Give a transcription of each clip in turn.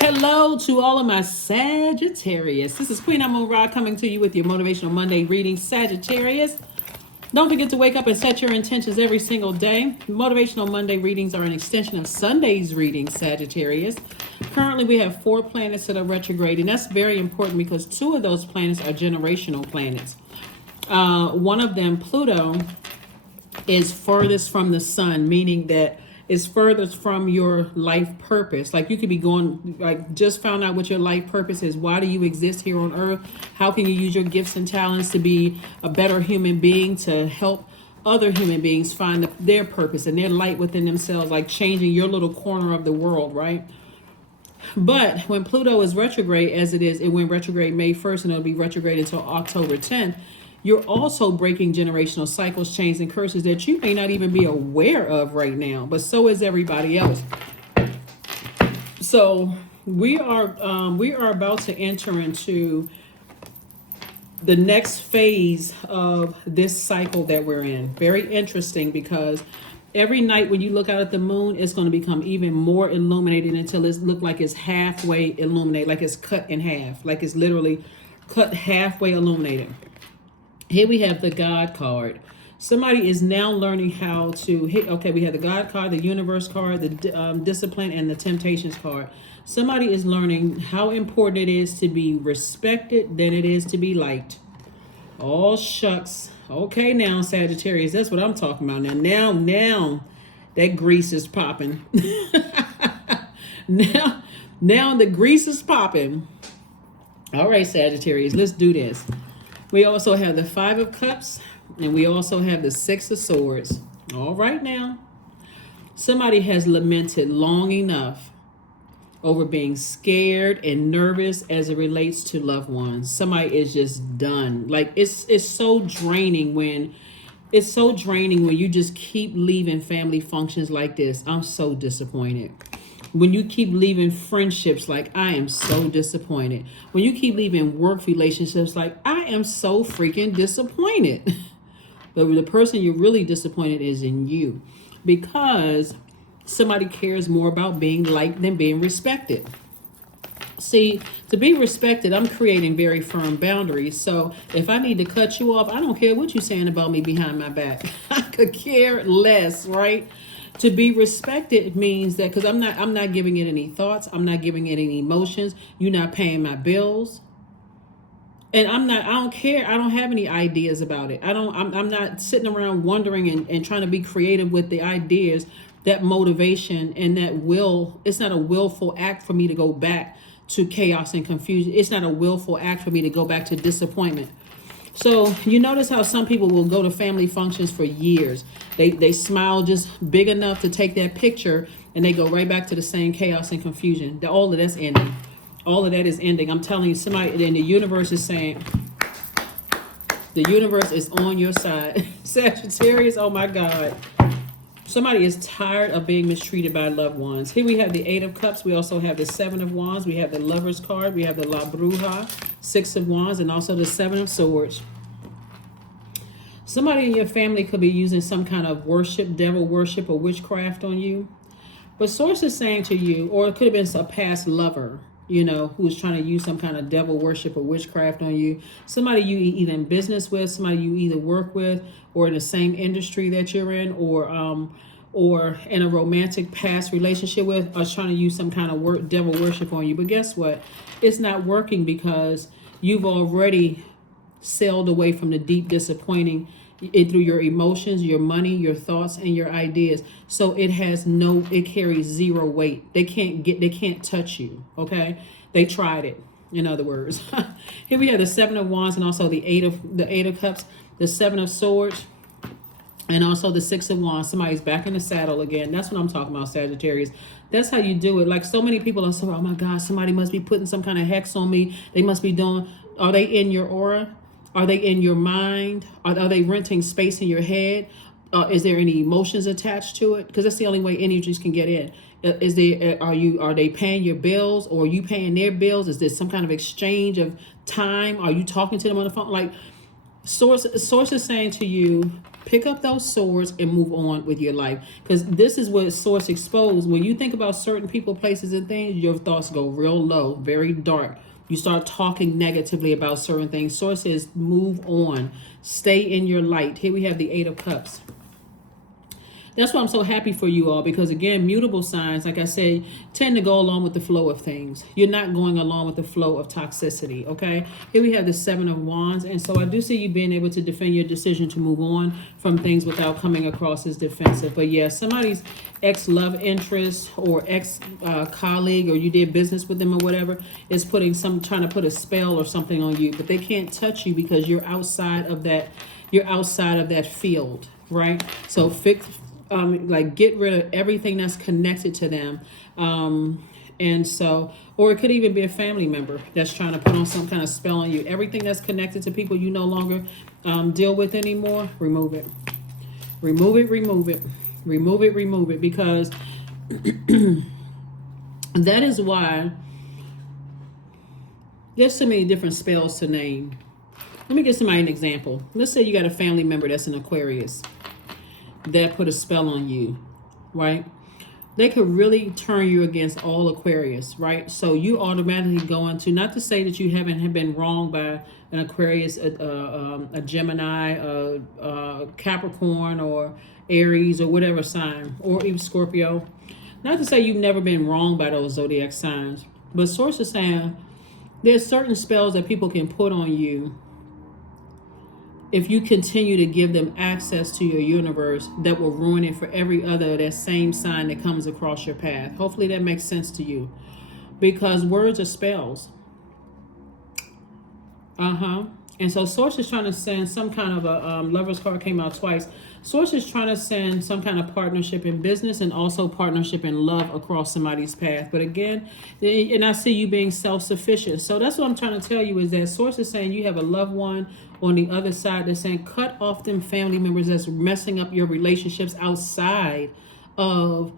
Hello to all of my Sagittarius. This is Queen Amun Ra coming to you with your Motivational Monday reading, Sagittarius. Don't forget to wake up and set your intentions every single day. Motivational Monday readings are an extension of Sunday's reading, Sagittarius. Currently, we have 4 planets that are retrograde, and that's very important because 2 of those planets are generational planets. One of them, Pluto, is furthest from the sun, meaning that it's furthest from your life purpose. Like you could be going, like just found out what your life purpose is. Why do you exist here on earth? How can you use your gifts and talents to be a better human being, to help other human beings find their purpose and their light within themselves, like changing your little corner of the world, right? But when Pluto is retrograde, as it went retrograde May 1st and it'll be retrograde until October 10th, you're also breaking generational cycles, chains, and curses that you may not even be aware of right now, but so is everybody else. So we are about to enter into the next phase of this cycle that we're in. Very interesting because every night when you look out at the moon, it's going to become even more illuminated until it looks like it's halfway illuminated, like it's cut in half, like it's literally cut halfway illuminated. Here we have the God card. Somebody is now learning how to hit. Okay, we have the God card, the universe card, the discipline, and the temptations card. Somebody is learning how important it is to be respected than it is to be liked. Oh, shucks. Okay, now, Sagittarius, that's what I'm talking about now. Now, that grease is popping. now the grease is popping. All right, Sagittarius, let's do this. We also have the 5 of Cups, and we also have the 6 of Swords. All right now. Somebody has lamented long enough over being scared and nervous as it relates to loved ones. Somebody is just done. Like it's so draining when you just keep leaving family functions like this. I'm so disappointed. When you keep leaving friendships, like I am so disappointed. When you keep leaving work relationships, like I am so freaking disappointed. But the person you're really disappointed is in you, because somebody cares more about being liked than being respected. See, to be respected, I'm creating very firm boundaries. So if I need to cut you off, I don't care what you're saying about me behind my back. I could care less, right? To be respected means that, because I'm not giving it any thoughts, I'm not giving it any emotions. You're not paying my bills, and I don't care. I don't have any ideas about it. I'm not sitting around wondering and trying to be creative with the ideas. That motivation and that will, it's not a willful act for me to go back to chaos and confusion. It's not a willful act for me to go back to disappointment. So you notice how some people will go to family functions for years. They smile just big enough to take that picture, and they go right back to the same chaos and confusion. All of that's ending. All of that is ending. I'm telling you, somebody in the universe is saying, the universe is on your side. Sagittarius, oh my God. Somebody is tired of being mistreated by loved ones. Here we have the 8 of Cups. We also have the 7 of Wands. We have the Lover's card. We have the La Bruja, 6 of Wands, and also the 7 of Swords. Somebody in your family could be using some kind of worship, devil worship, or witchcraft on you. But Source is saying to you, or it could have been a past lover, who's trying to use some kind of devil worship or witchcraft on you. Somebody you either in business with, somebody you either work with, or in the same industry that you're in, or in a romantic past relationship with, are trying to use some kind of devil worship on you. But guess what? It's not working because you've already sailed away from the deep disappointing through your emotions, your money, your thoughts, and your ideas. So it carries zero weight. They can't touch you. Okay, they tried it. In other words, here we have the 7 of Wands and also the 8 of Cups, the 7 of Swords, and also the 6 of Wands. Somebody's back in the saddle again. That's what I'm talking about, Sagittarius. That's how you do it. Like so many people are saying, oh my God, somebody must be putting some kind of hex on me. They must be doing. Are they in your aura? Are they in your mind? Are they renting space in your head? Is there any emotions attached to it? Because that's the only way energies can get in. Are they paying your bills, or are you paying their bills? Is there some kind of exchange of time? Are you talking to them on the phone? Like Source is saying to you, Pick up those swords and move on with your life. Because this is what Source exposed. When you think about certain people, places, and things, your thoughts go real low, very dark. You start talking negatively about certain things. Source says, move on. Stay in your light. Here we have the 8 of Cups. That's why I'm so happy for you all, because again, mutable signs, like I said, tend to go along with the flow of things. You're not going along with the flow of toxicity, okay? Here we have the 7 of Wands, and so I do see you being able to defend your decision to move on from things without coming across as defensive. But yeah, somebody's ex-love interest or ex-colleague, or you did business with them or whatever, is trying to put a spell or something on you, but they can't touch you because you're outside of that field, right? So get rid of everything that's connected to them. And so, or it could even be a family member that's trying to put on some kind of spell on you. Everything that's connected to people you no longer deal with anymore, remove it. Remove it, remove it. Remove it, remove it. Because that is why there's so many different spells to name. Let me give somebody an example. Let's say you got a family member that's an Aquarius that put a spell on you, right? They could really turn you against all Aquarius, right? So you automatically go into, not to say that you haven't been wronged by an Aquarius, a Gemini, a Capricorn, or Aries, or whatever sign, or even Scorpio. Not to say you've never been wronged by those zodiac signs, but Source is saying there's certain spells that people can put on you if you continue to give them access to your universe that will ruin it for every other that same sign that comes across your path. Hopefully that makes sense to you, because words are spells. And so Source is trying to send some kind of a Lover's card came out twice. Source is trying to send some kind of partnership in business and also partnership in love across somebody's path. But again, and I see you being self-sufficient. So that's what I'm trying to tell you, is that Source is saying you have a loved one on the other side that's saying cut off them family members that's messing up your relationships outside of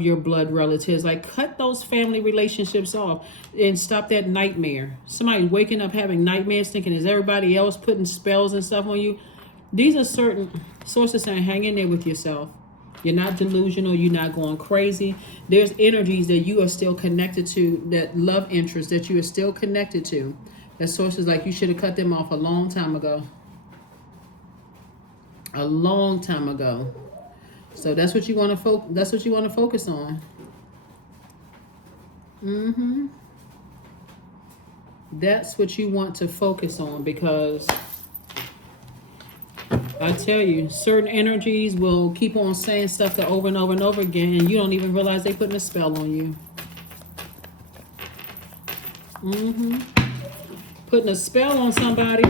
your blood relatives. Like, cut those family relationships off and stop that nightmare. Somebody waking up having nightmares thinking, is everybody else putting spells and stuff on you? These are certain sources saying, hang in there with yourself. You're not delusional. You're not going crazy. There's energies that you are still connected to, that love interest that you are still connected to. That sources like you should have cut them off a long time ago. A long time ago. So that's what you want to that's what you want to focus on. That's what you want to focus on, because I tell you, certain energies will keep on saying stuff to over and over and over again, and you don't even realize they're putting a spell on you. Putting a spell on somebody,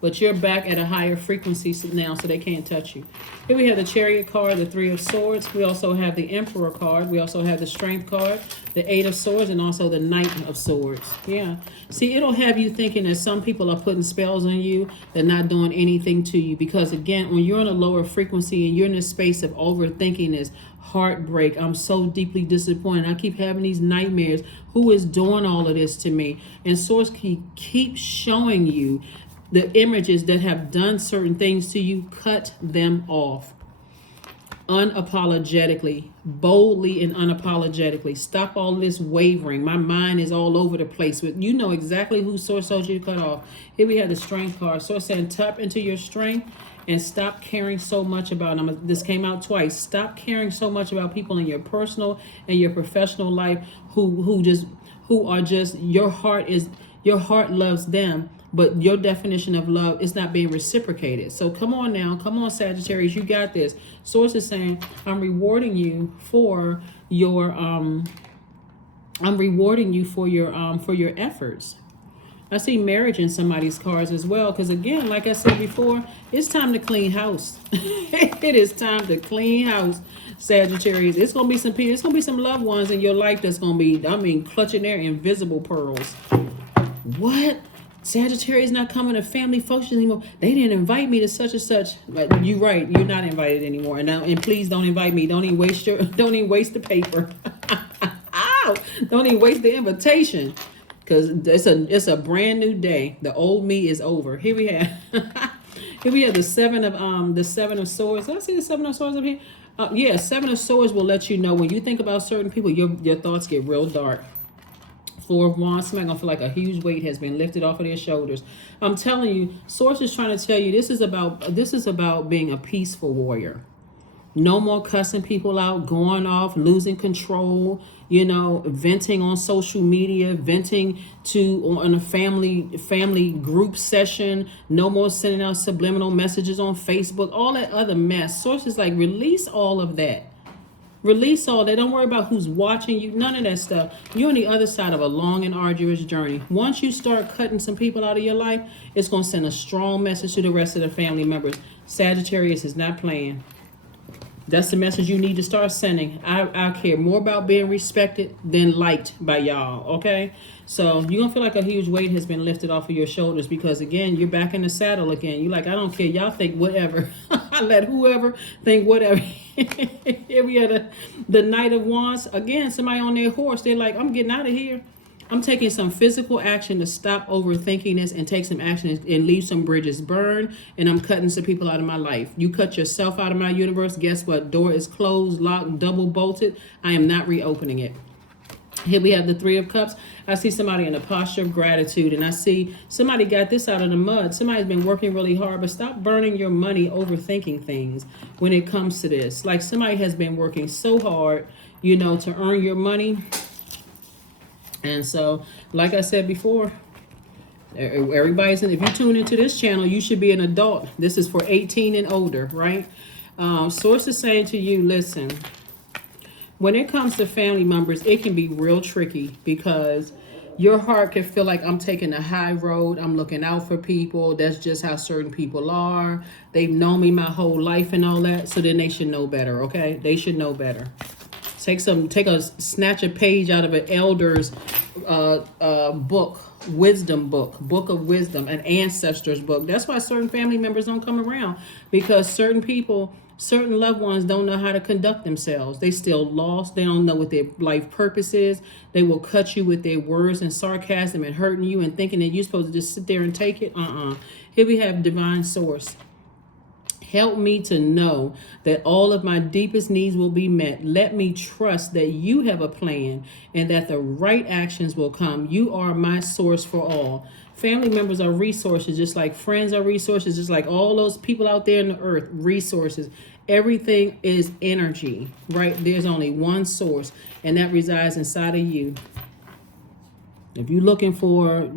but you're back at a higher frequency now, so they can't touch you. Here we have the Chariot card, the 3 of Swords. We also have the Emperor card. We also have the Strength card, the 8 of Swords, and also the Knight of Swords. Yeah. See, it'll have you thinking that some people are putting spells on you. They're not doing anything to you. Because, again, when you're on a lower frequency and you're in this space of overthinking this, heartbreak, I'm so deeply disappointed, I keep having these nightmares, who is doing all of this to me? And Source keeps showing you the images that have done certain things to you. Cut them off unapologetically, boldly and unapologetically. Stop all this wavering. My mind is all over the place. You know exactly who Source told you to cut off. Here we have the Strength card. Source saying tap into your strength and stop caring so much about them. This came out twice. Stop caring so much about people in your personal and your professional life who are just your heart loves them, but your definition of love is not being reciprocated. So come on now. Come on, Sagittarius. You got this. Source is saying, I'm rewarding you for your efforts. I see marriage in somebody's cards as well. Because again, like I said before, it's time to clean house. It is time to clean house, Sagittarius. It's gonna be some people. It's gonna be some loved ones in your life that's gonna be, clutching their invisible pearls. What? Sagittarius not coming to family functions anymore. They didn't invite me to such and such. Like, you're right. You're not invited anymore. And please don't invite me. Don't even waste the paper. Ow! Don't even waste the invitation. because it's a brand new day. The old me is over. Here we have here we have the seven of swords. Did I see the seven of swords up here? Yeah, seven of swords will let you know when you think about certain people, your thoughts get real dark. Four of Wands, somebody gonna feel like a huge weight has been lifted off of their shoulders. I'm telling you, Source is trying to tell you this is about being a peaceful warrior. No more cussing people out, going off, losing control, venting on social media, venting on a family group session. No more sending out subliminal messages on Facebook, all that other mess. Source is like, release all of that. Release all that. Don't worry about who's watching you. None of that stuff. You're on the other side of a long and arduous journey. Once you start cutting some people out of your life, it's going to send a strong message to the rest of the family members. Sagittarius is not playing. That's the message you need to start sending. I care more about being respected than liked by y'all, okay? So you're going to feel like a huge weight has been lifted off of your shoulders because, again, you're back in the saddle again. You're like, I don't care. Y'all think whatever. I let whoever think whatever. Here we are, the Knight of Wands. Again, somebody on their horse. They're like, I'm getting out of here. I'm taking some physical action to stop overthinking this and take some action and leave some bridges burned. And I'm cutting some people out of my life. You cut yourself out of my universe. Guess what? Door is closed, locked, double bolted. I am not reopening it. Here we have the Three of Cups. I see somebody in a posture of gratitude, and I see somebody got this out of the mud. Somebody's been working really hard, but stop burning your money overthinking things when it comes to this. Like somebody has been working so hard, to earn your money. And so, like I said before, everybody's if you tune into this channel, you should be an adult. This is for 18 and older, right? Source is saying to you, listen, when it comes to family members, it can be real tricky because your heart can feel like I'm taking the high road. I'm looking out for people. That's just how certain people are. They've known me my whole life and all that. So then they should know better, okay? They should know better. Snatch a page out of an elder's book, wisdom book of wisdom, an ancestor's book. That's why certain family members don't come around, because certain people, certain loved ones don't know how to conduct themselves. They still lost. They don't know what their life purpose is. They will cut you with their words and sarcasm and hurting you and thinking that you're supposed to just sit there and take it. Here we have Divine Source. Help me to know that all of my deepest needs will be met. Let me trust that you have a plan and that the right actions will come. You are my source for all. Family members are resources, just like friends are resources, just like all those people out there in the earth, resources. Everything is energy, right? There's only one source, and that resides inside of you. If you're looking for,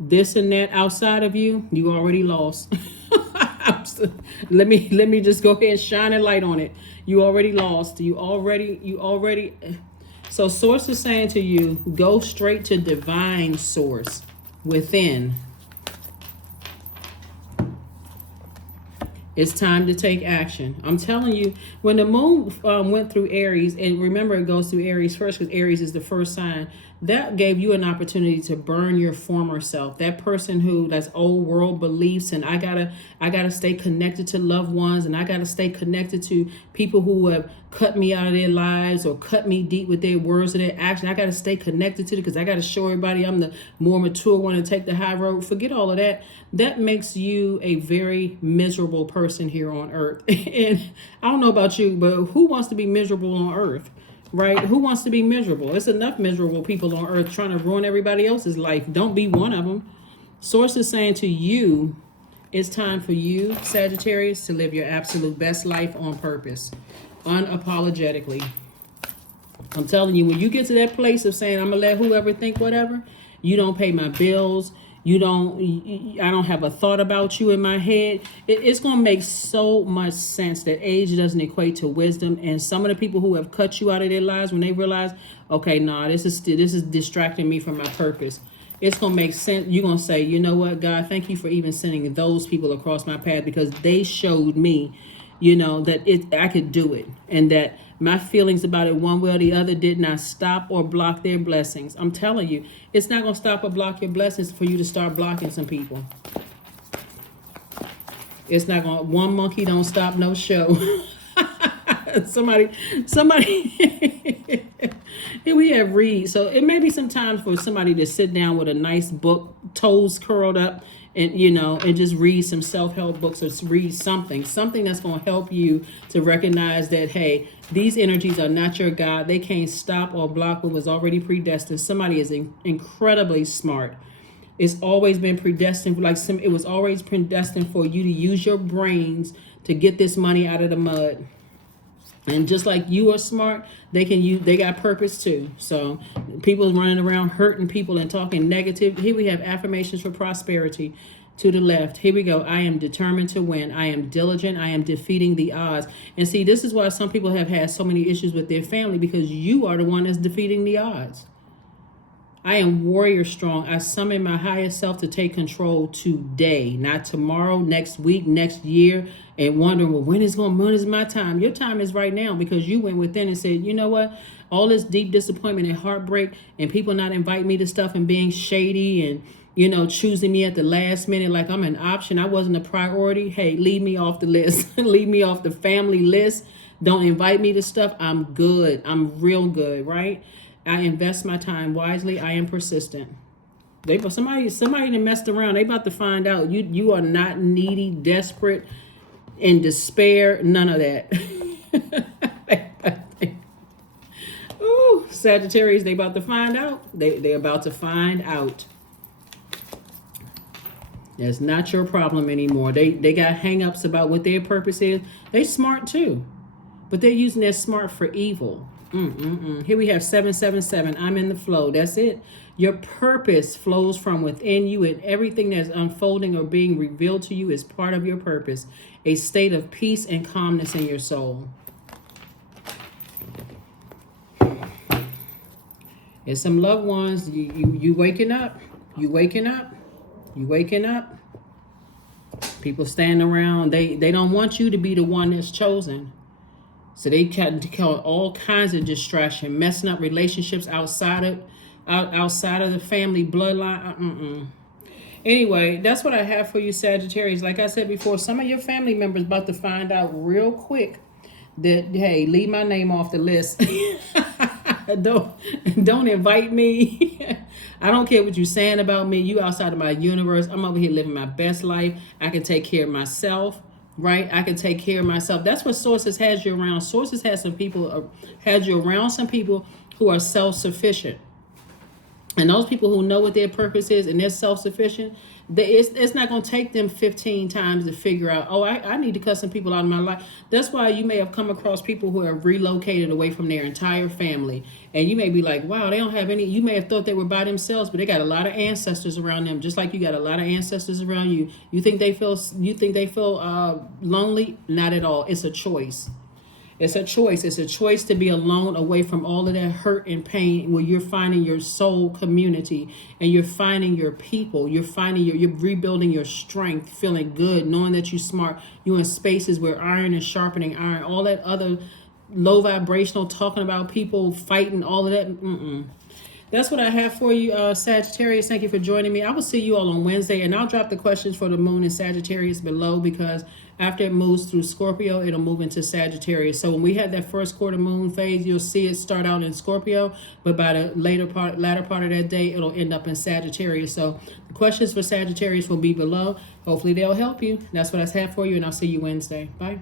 this and that outside of you, you already lost. Let me just go ahead and shine a light on it. You already lost. You already. So Source is saying to you, go straight to Divine Source within. It's time to take action. I'm telling you, when the moon went through Aries, and remember it goes through Aries first because Aries is the first sign, that gave you an opportunity to burn your former self. That person that's old world beliefs, and I gotta stay connected to loved ones, and I gotta stay connected to people who have cut me out of their lives or cut me deep with their words or their action. I gotta stay connected to it because I gotta show everybody I'm the more mature one and take the high road. Forget all of that. That makes you a very miserable person here on earth. And I don't know about you, but who wants to be miserable on earth? Right? Who wants to be miserable? There's enough miserable people on earth trying to ruin everybody else's life. Don't be one of them. Source is saying to you, it's time for you, Sagittarius, to live your absolute best life on purpose, unapologetically. I'm telling you, when you get to that place of saying, I'm going to let whoever think whatever, you don't pay my bills, I don't have a thought about you in my head. It's going to make so much sense that age doesn't equate to wisdom. And some of the people who have cut you out of their lives, when they realize, okay, this is distracting me from my purpose, it's going to make sense. You're going to say, you know what, God, thank you for even sending those people across my path, because they showed me, that I could do it, and that my feelings about it one way or the other did not stop or block their blessings. I'm telling you, it's not going to stop or block your blessings for you to start blocking some people. It's not going to, one monkey don't stop no show. somebody, Here we have read. So it may be sometimes for somebody to sit down with a nice book, toes curled up, and and just read some self-help books or read something that's going to help you to recognize that, hey, these energies are not your God. They can't stop or block what was already predestined. Somebody is incredibly smart. It's always been predestined, it was always predestined for you to use your brains to get this money out of the mud. And just like you are smart, they got purpose too. So people running around hurting people and talking negative. Here we have affirmations for prosperity. To the left, here we go. I am determined to win. I am diligent. I am defeating the odds. And see, this is why some people have had so many issues with their family, because you are the one that's defeating the odds. I am warrior strong. I summon my highest self to take control today, not tomorrow, next week, next year, and wondering, well, when is my time? Your time is right now, because you went within and said, you know what? All this deep disappointment and heartbreak and people not inviting me to stuff and being shady and, choosing me at the last minute like I'm an option. I wasn't a priority. Hey, leave me off the list. Leave me off the family list. Don't invite me to stuff. I'm good. I'm real good, right? I invest my time wisely. I am persistent. Somebody that messed around. They about to find out you are not needy, desperate, in despair. None of that. Ooh, Sagittarius, they about to find out. They're about to find out. That's not your problem anymore. They got hang-ups about what their purpose is. They smart too, but they're using their smart for evil. Here we have 777. I'm in the flow. That's it. Your purpose flows from within you, and everything that's unfolding or being revealed to you is part of your purpose. A state of peace and calmness in your soul. And some loved ones, you waking up. You waking up. You waking up. People standing around. They don't want you to be the one that's chosen. So they can call all kinds of distraction, messing up relationships outside of the family bloodline. Anyway, that's what I have for you, Sagittarius. Like I said before, some of your family members about to find out real quick that, hey, leave my name off the list. Don't invite me. I don't care what you're saying about me. You outside of my universe. I'm over here living my best life. I can take care of myself. Right? I can take care of myself. That's what Sources has you around. Sources has you around some people who are self-sufficient. And those people who know what their purpose is and they're self-sufficient, it's not going to take them 15 times to figure out, oh, I need to cut some people out of my life. That's why you may have come across people who have relocated away from their entire family. And you may be like, wow, they don't have any. You may have thought they were by themselves, but they got a lot of ancestors around them, just like you got a lot of ancestors around you. You think they feel lonely? Not at all. It's a choice. It's a choice. It's a choice to be alone, away from all of that hurt and pain, where you're finding your soul community and you're finding your people. You're finding you're rebuilding your strength, feeling good, knowing that you're smart. You're in spaces where iron is sharpening iron. All that other low vibrational talking about people fighting, all of that. That's what I have for you, Sagittarius. Thank you for joining me. I will see you all on Wednesday, and I'll drop the questions for the moon in Sagittarius below, because after it moves through Scorpio, it'll move into Sagittarius. So when we have that first quarter moon phase, you'll see it start out in Scorpio, but by the latter part of that day, it'll end up in Sagittarius. So the questions for Sagittarius will be below. Hopefully they'll help you. That's what I have for you, and I'll see you Wednesday. Bye.